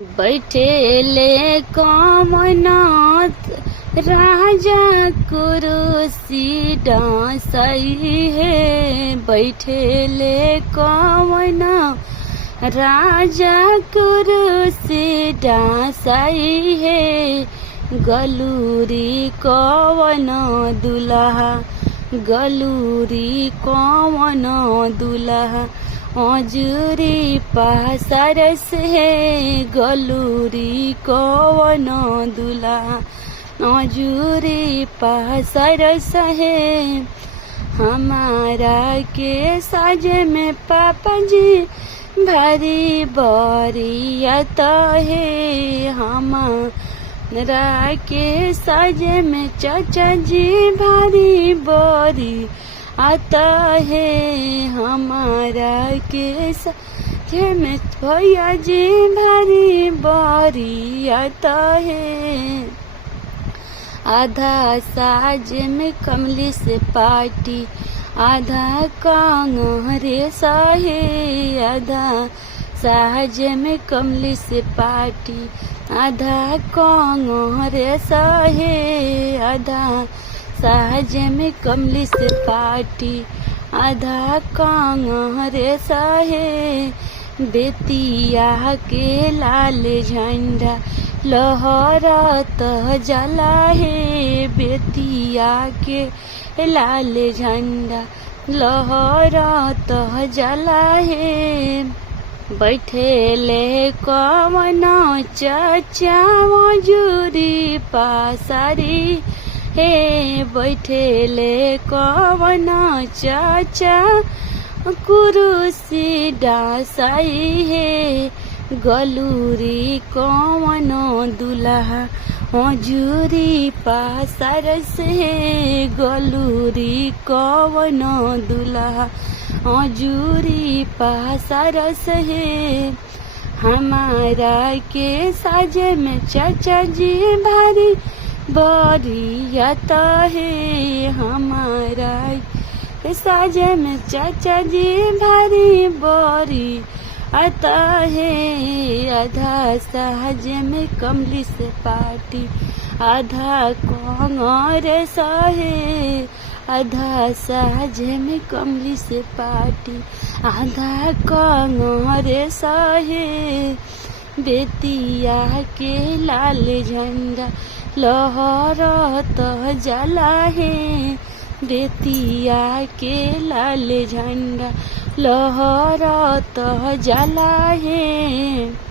बैठेले कमनाथ राजा कुरुसी डांसई है। बैठेले कमनाथ राजा कुरुसी डांसई है। गलूरी कवन दुल्हा, गलूरी कवन दुल्हा, अजूरी पासरस है। गलूरी कवन दुल्हा, अजूरी पासरस है। हमारा के साजे में पापा जी भारी बरियत है। हमारा के साजे में चाचा जी भारी बरी आता है। हमारा के साजे में भैया जी भारी बरी आता है। आधा साज में कमली से पार्टी, आधा कांग्रेस है। आधा साज में कमली से पार्टी, आधा कांग्रेस है। आधा साज में कमली से पार्टी, आधा कांग्रेस है। बेतिया के लाल झंडा लहरत जला है। बेतिया के लाल झंडा लहरत जला है। बैठेले कवन चाचा मजूरी पासरी है। बैठेले कवन चाचा कुरुसी डांसई है। गलूरी कवन दुल्हा, अजूरी पासरस है। गलूरी कवन दुल्हा, अजूरी पासरस है। हमारा के साजे में चाचा जी भारी बरियत है। हमारा के साजे में चाचा जी भारी बरी आता है। आधा साज में कमली से पार्टी, आधा कांग्रेस है। आधा साज में कमली से पार्टी, आधा कांग्रेस है। बेतिया के लाल झंडा लहरत जला है। बेतिया के लाल झंडा लहरत जला है।